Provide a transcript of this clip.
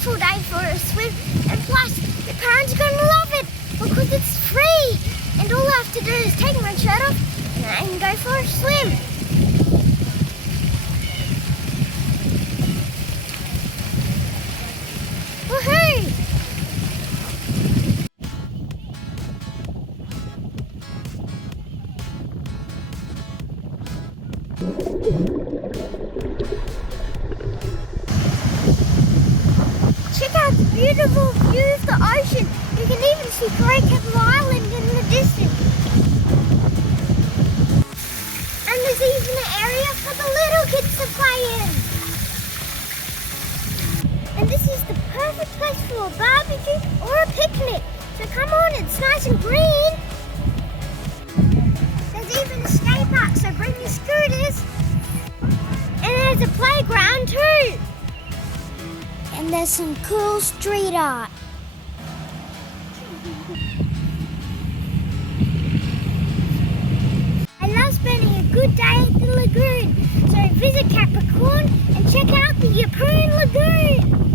beautiful day for a swim, and plus your parents are going to love it because it's free, and all I have to do is take my shirt off and go for a swim. Woohoo! Check out the beautiful view of the ocean. You can even see Great Capital Island in the distance. And there's even an area for the little kids to play in. And this is the perfect place for a barbecue or a picnic. So come on, it's nice and green. There's even a skate park, so bring your scooters. And there's a playground too. And there's some cool street art. I love spending a good day at the lagoon. So visit Capricorn and check out the Yeppoon Lagoon.